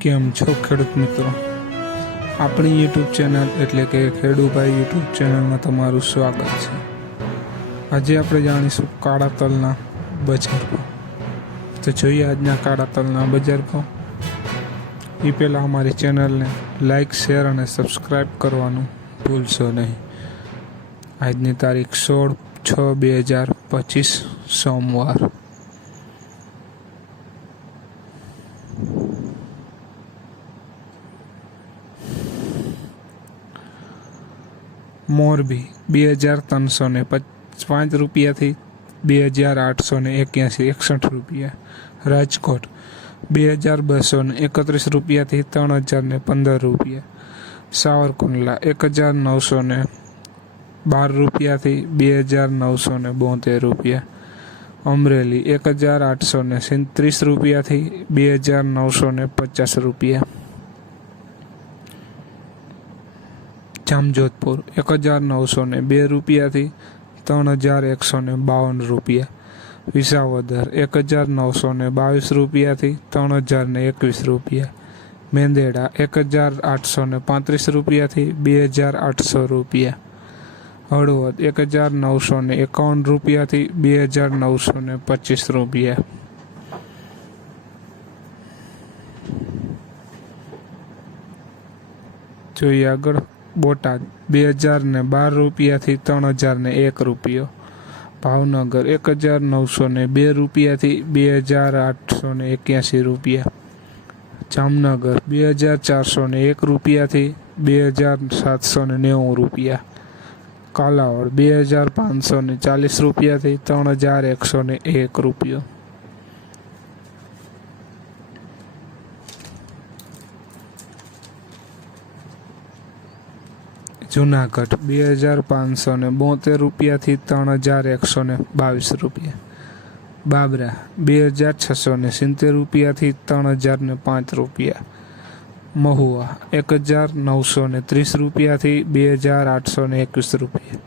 કેમ છો ખેડૂત મિત્રો? આપણી યુટ્યુબ ચેનલ એટલે કે ખેડૂભાઈ યુટ્યુબ ચેનલમાં તમારું સ્વાગત છે. આજે આપણે જાણીશું કાળા તલના બજાર ભાવ. તો જોઈએ આજના કાળા તલના બજાર ભાવ. એ પહેલાં અમારી ચેનલને લાઈક, શેર અને સબસ્ક્રાઈબ કરવાનું ભૂલશો નહીં. આજની તારીખ 16/6/2025 સોમવાર. મોરબી 2305 રૂપિયાથી 2881 61 રૂપિયા. રાજકોટ 2231 રૂપિયાથી 3015 રૂપિયા. સાવરકુંડલા 1912 રૂપિયાથી 2972 રૂપિયા. અમરેલી 1837 રૂપિયાથી 2950 રૂપિયા. જામજોધપુર 1902 રૂપિયાથી 3152 રૂપિયા. વિસાવદર 1922 રૂપિયાથી 3021 રૂપિયા. મેંદેડા 1835 રૂપિયાથી 2800 રૂપિયા. હળવદ 1951 રૂપિયાથી 2925 રૂપિયા. જોઈએ આગળ. બોટાદ 2012 રૂપિયાથી 3001 રૂપિયો. ભાવનગર 1902 રૂપિયાથી 2881 રૂપિયા. જામનગર 2401 રૂપિયાથી 2790 રૂપિયા. કાલાવડ 2540 રૂપિયાથી 3101 રૂપિયો. જુનાગઢ 2572 રૂપિયાથી 3122 રૂપિયા. બાબરા 2670 રૂપિયાથી 3005 રૂપિયા. મહુવા 1930 રૂપિયાથી 2821 રૂપિયા.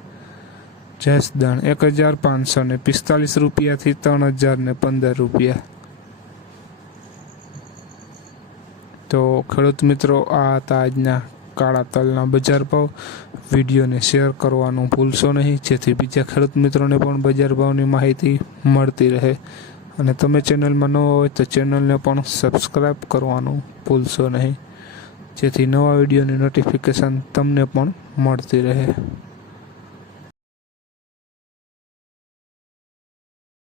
જસદણ 1545 રૂપિયાથી 3015 રૂપિયા. તો ખેડૂત મિત્રો, આ હતા આજના કાળા તલના બજાર ભાવ. વિડીયોને શેર કરવાનું ભૂલશો નહીં, જેથી બીજા ખેડૂત મિત્રોને પણ બજાર ભાવની માહિતી મળતી રહે. અને તમે ચેનલમાં નવા હોય તો ચેનલને પણ સબસ્ક્રાઈબ કરવાનું ભૂલશો નહીં, જેથી નવા વિડીયોની નોટિફિકેશન તમને પણ મળતી રહે.